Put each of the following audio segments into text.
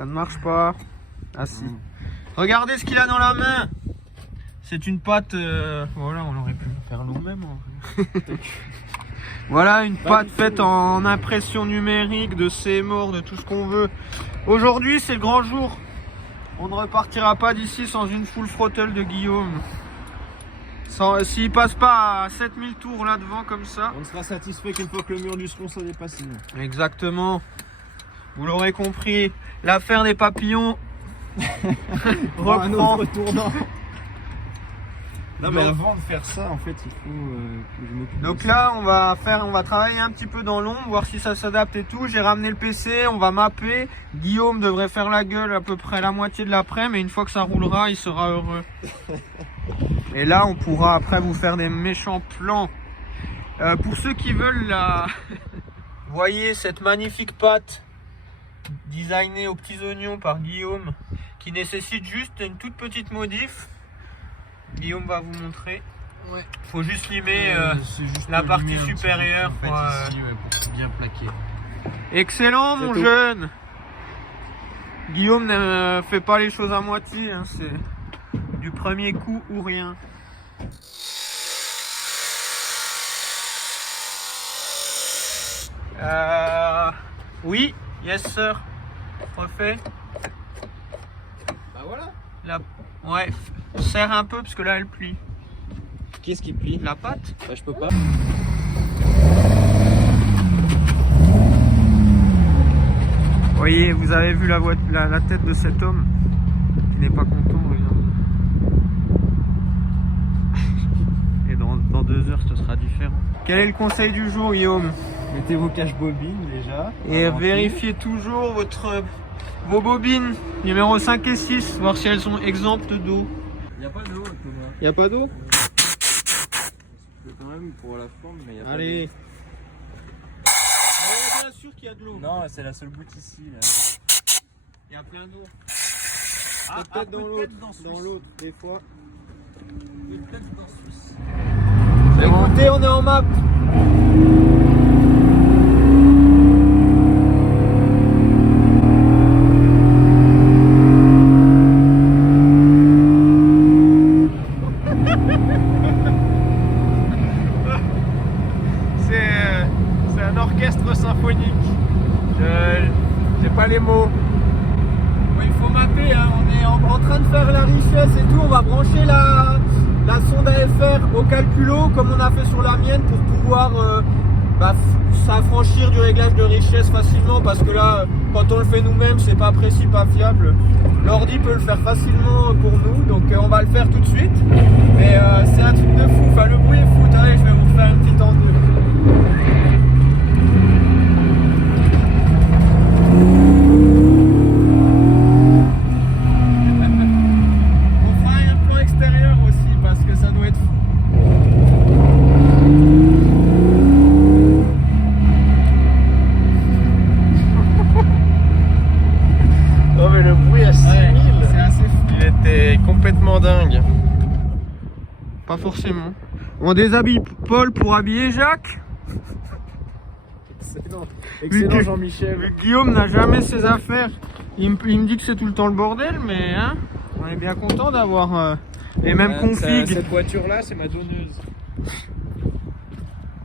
Ça ne marche pas. Ah si. Regardez ce qu'il a dans la main. C'est une pâte. Voilà, on aurait pu le faire nous-mêmes. Voilà, une pâte faite en impression numérique, de CMOR, de tout ce qu'on veut. Aujourd'hui, c'est le grand jour. On ne repartira pas d'ici sans une full throttle de Guillaume. S'il passe pas à 7000 tours là devant comme ça. On sera satisfait qu'une fois que le mur du Sron soit dépassé. Exactement. Vous l'aurez compris, l'affaire des papillons reprend. Un autre tournant. Non mais avant de faire ça, en fait, il faut que je m'occupe. Donc là, on va travailler un petit peu dans l'ombre, voir si ça s'adapte et tout. J'ai ramené le PC, on va mapper. Guillaume devrait faire la gueule à peu près la moitié de l'après, mais une fois que ça roulera, il sera heureux. Et là, on pourra après vous faire des méchants plans. Pour ceux qui veulent la... Voyez cette magnifique pâte designée aux petits oignons par Guillaume, qui nécessite juste une toute petite modif. Guillaume va vous montrer. Ouais. Faut juste limer la partie supérieure pour bien plaquer. Excellent mon jeune. Guillaume ne fait pas les choses à moitié, hein, c'est du premier coup ou rien. Oui, yes sir. Refait. Bah voilà. Ouais, serre un peu parce que là elle plie. Qu'est-ce qui plie? La pâte. Bah je peux pas. Voyez, vous avez vu la tête de cet homme qui n'est pas content, évidemment. Et dans 2 heures, ce sera différent. Quel est le conseil du jour, Guillaume? Mettez vos cache-bobines déjà. Et vérifiez toujours vos bobines numéro 5 et 6, voir si elles sont exemptes d'eau. Il n'y a pas d'eau, Thomas. Il n'y a pas d'eau? Quand même pour la forme, mais il n'y a Allez. pas d'eau. Bien sûr qu'il y a de l'eau. Non, c'est la seule goutte ici. Là. Il y a plein d'eau. Peut-être dans l'autre, des fois. Peut-être dans Suisse. Écoutez, on est en map. C'est un orchestre symphonique. J'ai pas les mots. Ouais, il faut mapper, hein. On est en train de faire la richesse et tout. On va brancher la sonde AFR au calculo comme on a fait sur la mienne pour pouvoir s'affranchir du réglage de richesse facilement, parce que là, quand on le fait nous-mêmes, c'est pas précis, pas fiable. L'ordi peut le faire facilement pour nous, donc on va le faire tout de suite. Mais c'est un truc de fou, enfin le bruit est fou. Allez, je vais vous refaire une petite en deux. On fera un plan extérieur aussi parce que ça doit être fou. Oh mais le bruit à 6000, c'est assez fou. Il était complètement dingue. Pas forcément. On déshabille Paul pour habiller Jacques. Excellent Jean-Michel. Vu que Guillaume n'a jamais ses affaires, il me dit que c'est tout le temps le bordel, mais hein, on est bien content d'avoir les mêmes configs. Cette voiture là, c'est ma donneuse.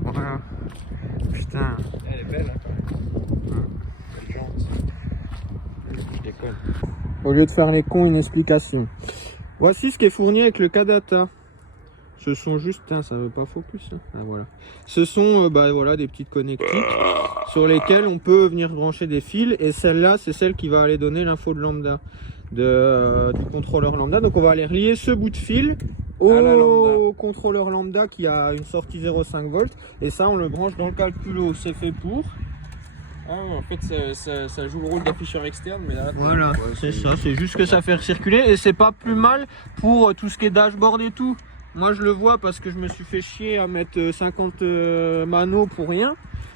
Voilà. Putain. Elle est belle, hein, quand même. Belle jante. Je déconne. Au lieu de faire les cons, une explication. Voici ce qui est fourni avec le Kadata. Ce sont juste, ça veut pas focus. Hein. Ah, voilà. Ce sont voilà, des petites connectiques sur lesquelles on peut venir brancher des fils. Et celle-là, c'est celle qui va aller donner l'info de lambda, du contrôleur lambda. Donc on va aller relier ce bout de fil au contrôleur lambda qui a une sortie 0,5 volts. Et ça, on le branche dans le calculo. C'est fait pour. Ah, en fait, ça joue le rôle d'afficheur externe, mais là. Voilà, c'est ça. C'est juste que ça fait circuler. Et c'est pas plus mal pour tout ce qui est dashboard et tout. Moi je le vois parce que je me suis fait chier à mettre 50 manos pour rien,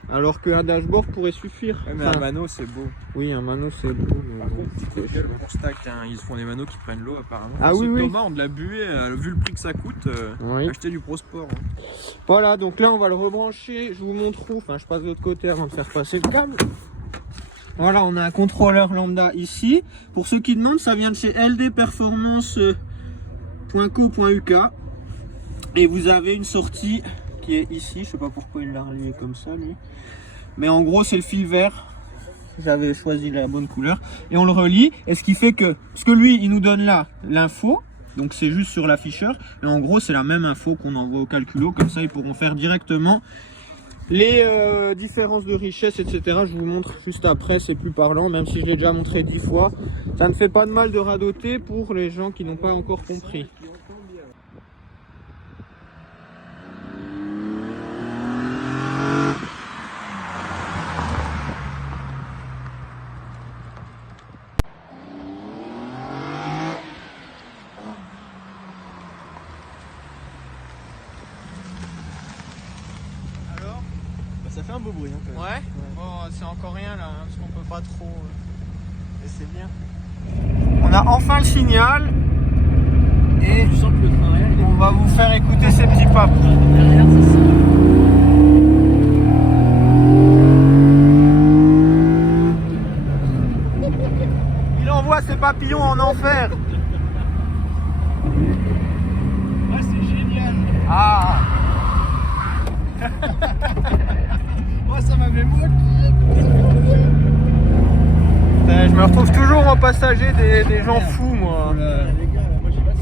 alors qu'un dashboard pourrait suffire. Ouais, mais un mano c'est beau. Oui, un mano c'est beau. Par contre, le constat qu'ils font des manos qui prennent l'eau apparemment. Ah oui, oui. Thomas, on de la buée, vu le prix que ça coûte, oui. acheter du ProSport. Hein. Voilà, donc là on va le rebrancher, je vous montre où. Enfin, je passe de l'autre côté avant de faire passer le câble. Voilà, on a un contrôleur lambda ici. Pour ceux qui demandent, ça vient de chez ldperformance.co.uk. Et vous avez une sortie qui est ici. Je sais pas pourquoi il l'a relié comme ça, lui. Mais en gros, c'est le fil vert. J'avais choisi la bonne couleur. Et on le relie. Et ce qui fait que... Parce que lui, il nous donne là l'info. Donc c'est juste sur l'afficheur. Et en gros, c'est la même info qu'on envoie au calculo. Comme ça, ils pourront faire directement les différences de richesse, etc. Je vous montre juste après, c'est plus parlant, même si je l'ai déjà montré 10 fois. Ça ne fait pas de mal de radoter pour les gens qui n'ont pas encore compris. Ça fait un beau bruit. Hein, quand même. Ouais. Bon, c'est encore rien là, hein, parce qu'on peut pas trop. Et c'est bien. On a enfin le signal. Et tu sens que le train réel, on va vous faire écouter ces petits papes. derrière, c'est ça. Il envoie ses papillons en enfer. Ouais, c'est génial. Ah. Moi, ça m'avait moqué. Je me retrouve toujours en passager des gens fous, moi.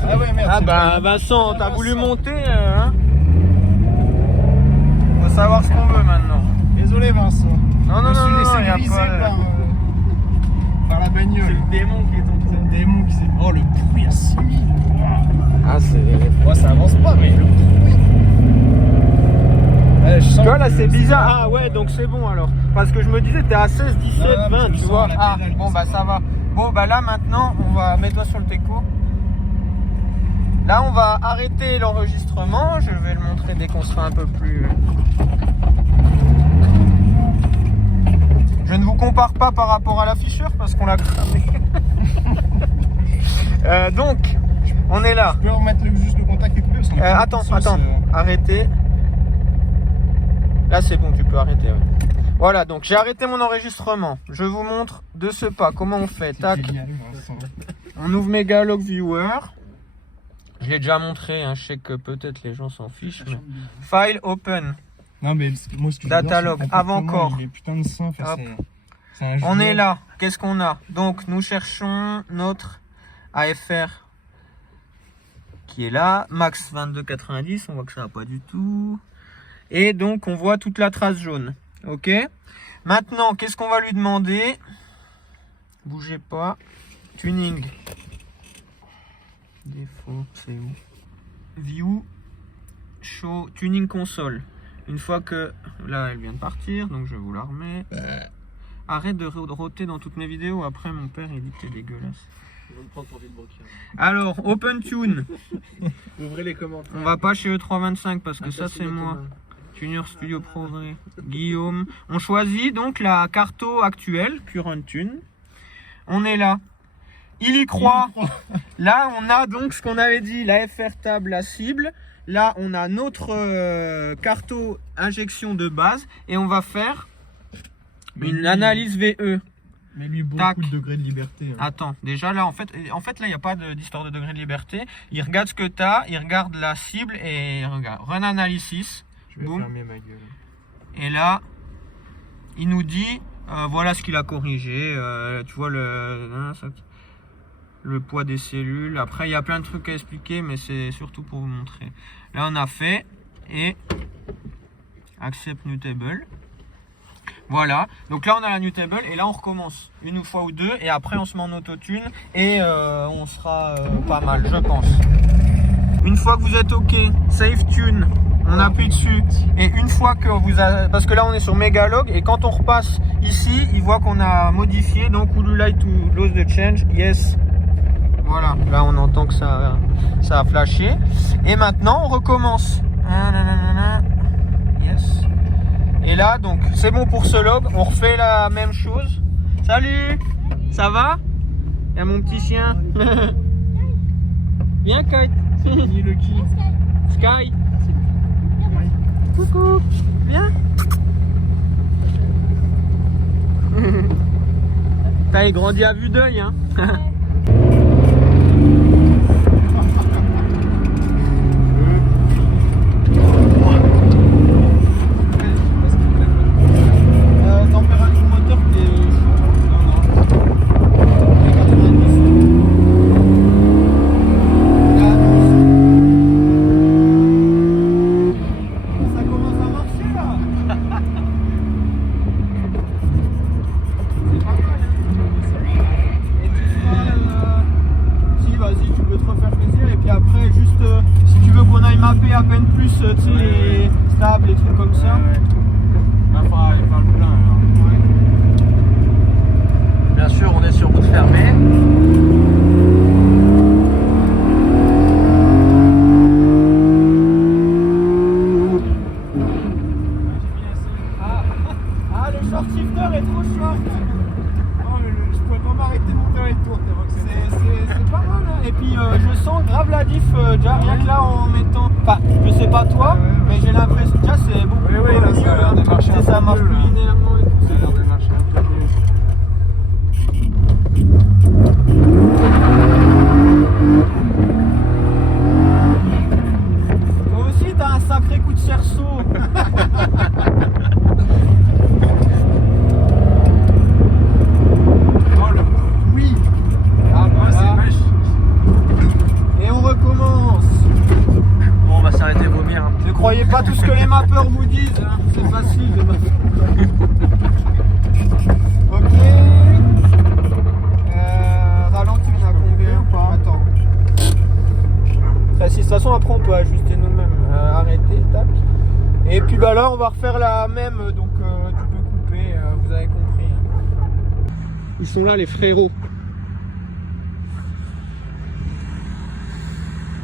Ah ouais, merde. Ah bah Vincent, t'as voulu monter, hein? Faut savoir ce qu'on veut maintenant. Désolé, Vincent. Non, non, Je non, me non, suis y a laissé griser pas... par la bagnole. C'est le démon qui est tombé. C'est le démon qui s'est... Oh, le bruit à 6000. Ah, c'est... Moi, ça avance pas, mais le bruit. Ouais, je sens Tu vois là que c'est bizarre. Ah ouais, donc c'est bon alors. Parce que je me disais t'es à 16, 17, Non, 20, je tu sens vois. la Ah pédale bon qui bah se ça va. Bon bah là maintenant on va mettre toi sur le teco. Là on va arrêter l'enregistrement. Je vais le montrer dès qu'on sera un peu plus. Je ne vous compare pas par rapport à l'afficheur parce qu'on l'a cramé. Donc on est là. Tu peux remettre juste le contact et couper parce qu'on a Attends, arrêtez. Là c'est bon, tu peux arrêter. Ouais. Voilà, donc j'ai arrêté mon enregistrement. Je vous montre de ce pas comment on fait. Tac. On ouvre Megalog Viewer. Je l'ai déjà montré, hein. Je sais que peut-être les gens s'en fichent. Mais... File open. Non mais moi ce que Datalog, avant-corps. Il est putain de sang. On est là. Qu'est-ce qu'on a? Donc nous cherchons notre AFR qui est là. Max 2290. On voit que ça va pas du tout. Et donc on voit toute la trace jaune. Ok. Maintenant, qu'est-ce qu'on va lui demander? Bougez pas. Tuning. Défaut, c'est où? View. Show. Tuning console. Une fois que... Là, elle vient de partir, donc je vous la remets. Arrête de roter dans toutes mes vidéos. Après, mon père, il dit que t'es dégueulasse. Je vais me prendre pour Villebroquin. Alors, Open Tune. Ouvrez les commentaires. On va pas chez E325 parce que ça, c'est moi. Tuner Studio Progrès, Guillaume. On choisit donc la carto actuelle, Current Tune. On est là. Il y croit. Là, on a donc ce qu'on avait dit, la FR table, la cible. Là, on a notre carto injection de base et on va faire une analyse VE. Mais lui, beaucoup Tac. de degrés de liberté. Hein. Attends, déjà là, en fait là, il n'y a pas d'histoire de degré de liberté. Il regarde ce que tu as, il regarde la cible et il regarde. Run Analysis. Je vais Boum. fermer ma gueule. Et là, il nous dit, voilà ce qu'il a corrigé. Tu vois le poids des cellules. Après, il y a plein de trucs à expliquer, mais c'est surtout pour vous montrer. Là, on a fait et Accept New Table. Voilà. Donc là, on a la New Table et là, on recommence une fois ou deux et après, on se met en autotune et on sera pas mal, je pense. Une fois que vous êtes OK, Save Tune. On appuie dessus et une fois que vous avez... Parce que là on est sur Megalog et quand on repasse ici, il voit qu'on a modifié. Donc would you like to close the change? Yes. Voilà, là on entend que ça a flashé. Et maintenant on recommence. Yes. Et là donc c'est bon pour ce log. On refait la même chose. Salut. Ça va? Il y a mon petit chien. Viens Kite. Ni le qui. Sky. Coucou, viens. T'as grandi à vue d'œil, hein. Température moteur qui est chaud. Ça commence à marcher là. C'est pas mal, hein. Et tu feras, si vas-y, tu peux te refaire plaisir. Et puis après, juste si tu veux qu'on aille mapper à peine plus, tu sais, les stables, les trucs comme ça. Enfin, il va le plein alors. Bien sûr, on est sur route fermée. Ah, le short shifter est trop short. Oh, je pouvais pas m'arrêter de monter avec le tour. C'est pas mal, hein. Et puis je sens grave la diff déjà rien que là en mettant. Enfin, je sais pas toi, mais j'ai l'impression déjà c'est beaucoup Oui, là, ça a l'air de marcher un peu ça marche mieux, plus là. linéairement et tout. Ça a l'air de marcher un peu mieux. Toi aussi t'as un sacré coup de cerceau. Oh le Oui. Ah bah c'est vache. Et on recommence. Bon, on va s'arrêter vomir. Hein. Ne croyez pas tout ce que les mappeurs vous disent, hein. C'est facile de mapper. Ok. Ralenti, on a combien ou pas? Attends. De toute façon, après on peut ajuster nous-mêmes. Arrêter, tac. Et puis bah là, on va refaire la même, donc tu peux couper, vous avez compris. Hein. Ils sont là, les frérots.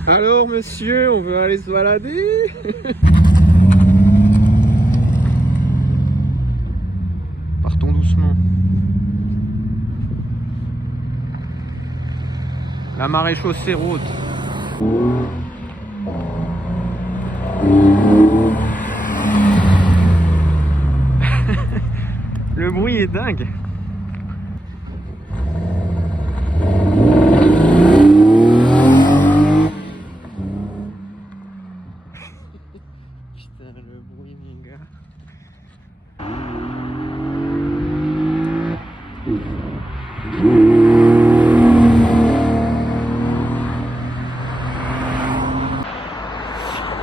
Alors monsieur, on veut aller se balader? Partons doucement. La marée chaussée rôde. Le bruit est dingue. Putain, le bruit, mon gars.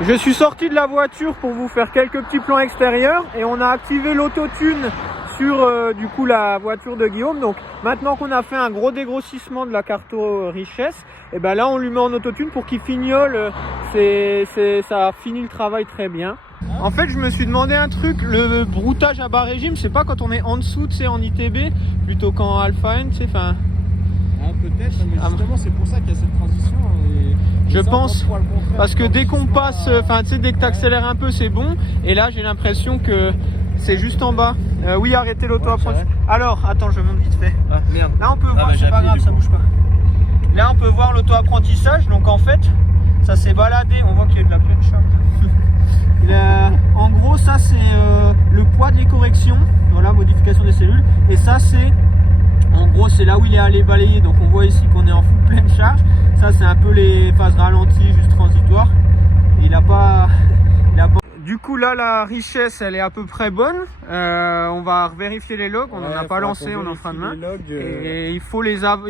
Je suis sorti de la voiture pour vous faire quelques petits plans extérieurs et on a activé l'autotune sur du coup la voiture de Guillaume. Donc maintenant qu'on a fait un gros dégrossissement de la carto richesse, et ben là on lui met en autotune pour qu'il fignole. Ça a fini le travail très bien. En fait, je me suis demandé un truc, le broutage à bas régime, c'est pas quand on est en dessous, tu sais, en ITB, plutôt qu'en Alpha N, tu sais, enfin. Ah, peut-être, mais justement c'est pour ça qu'il y a cette transition. Et Je ça, pense, on voit le contraire. parce que dès qu'on Justement, passe, enfin, tu sais, dès que tu accélères un peu, c'est bon. Et là, j'ai l'impression que c'est juste en bas. Oui, arrêtez l'auto-apprentissage. Alors, attends, je monte vite fait. Ah, merde. Là, on peut voir, bah, j'ai c'est pas appuyé, grave, du ça coup. bouge pas. Là, on peut voir l'auto-apprentissage. Donc, en fait, ça s'est baladé. On voit qu'il y a de la pleine charge. En gros, ça, c'est le poids des corrections. Voilà, modification des cellules. Et ça, c'est. En gros, c'est là où il est allé balayer. Donc, on voit ici qu'on est en full pleine charge. Ça, c'est un peu les phases ralenties, juste transitoires. Et il a pas. Du coup, là, la richesse, elle est à peu près bonne. On va vérifier les logs. On n'en a pas lancé, on est en train de main. Et il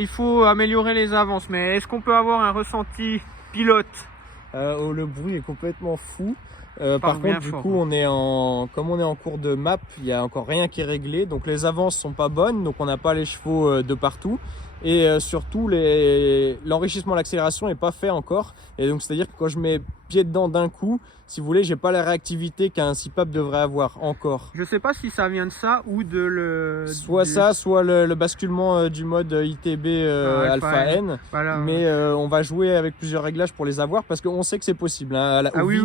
faut améliorer les avances. Mais est-ce qu'on peut avoir un ressenti pilote? le bruit est complètement fou. Par Parle bien contre, du fort, coup, comme on est en cours de map, il n'y a encore rien qui est réglé. Donc les avances sont pas bonnes, donc on n'a pas les chevaux de partout. Et surtout, l'enrichissement de l'accélération n'est pas fait encore. Et donc, c'est-à-dire que quand je mets pied dedans d'un coup, si vous voulez, j'ai pas la réactivité qu'un CPAP devrait avoir encore. Je sais pas si ça vient de ça ou de le. Soit ça, soit le basculement du mode ITB Alpha N. Voilà. Mais on va jouer avec plusieurs réglages pour les avoir parce qu'on sait que c'est possible. Hein.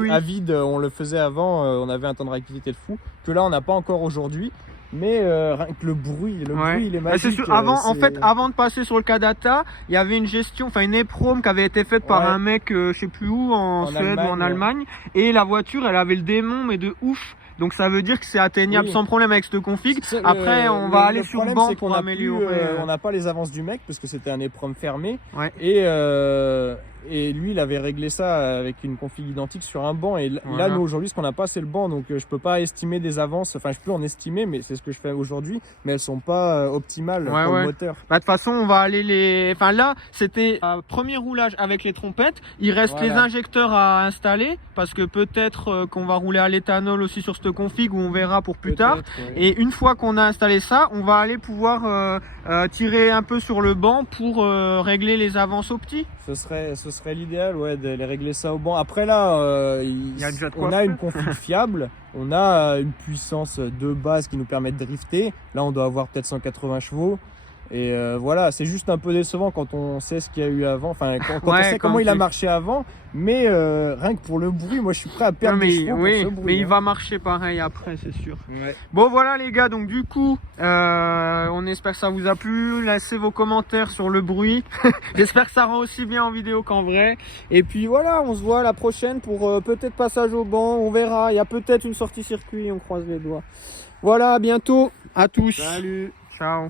À vide, on le faisait avant, on avait un temps de réactivité de fou, que là on n'a pas encore aujourd'hui. Mais rien que le bruit il est magique. Sûr, en fait, avant de passer sur le Kadata, il y avait une gestion, enfin une éprome qui avait été faite par un mec, je sais plus où, en Suède ou en Allemagne. Et la voiture, elle avait le démon, mais de ouf. Donc ça veut dire que c'est atteignable Oui. sans problème avec cette config. C'est Après, on va aller sur le problème, banc c'est qu'on pour a améliorer. on n'a pas les avances du mec parce que c'était un EEPROM fermé. Ouais. Et lui, il avait réglé ça avec une config identique sur un banc. Et là, Voilà. nous, aujourd'hui, ce qu'on n'a pas, c'est le banc. Donc, je peux pas estimer des avances. Enfin, je peux en estimer, mais c'est ce que je fais aujourd'hui. Mais elles sont pas optimales Ouais, pour ouais. le moteur. Bah, de toute façon, on va aller les. Enfin, là, c'était un premier roulage avec les trompettes. Il reste Voilà. les injecteurs à installer parce que peut-être qu'on va rouler à l'éthanol aussi sur cette config ou on verra pour plus tard. Ouais. Et une fois qu'on a installé ça, on va aller pouvoir tirer un peu sur le banc pour régler les avances au petit. Ce serait l'idéal, ouais, de les régler ça au banc. Après là, y a déjà de quoi on a une config fiable, on a une puissance de base qui nous permet de drifter. Là, on doit avoir peut-être 180 chevaux. Et voilà, c'est juste un peu décevant quand on sait ce qu'il y a eu avant, enfin quand on sait comment il a marché avant, mais rien que pour le bruit, moi je suis prêt à perdre des chevaux pour ce bruit. Mais il va marcher pareil après, c'est sûr. Ouais. Bon voilà les gars, donc du coup, on espère que ça vous a plu. Laissez vos commentaires sur le bruit. J'espère que ça rend aussi bien en vidéo qu'en vrai. Et puis voilà, on se voit la prochaine pour peut-être passage au banc, on verra. Il y a peut-être une sortie circuit, on croise les doigts. Voilà, à bientôt à tous. Salut. Ciao.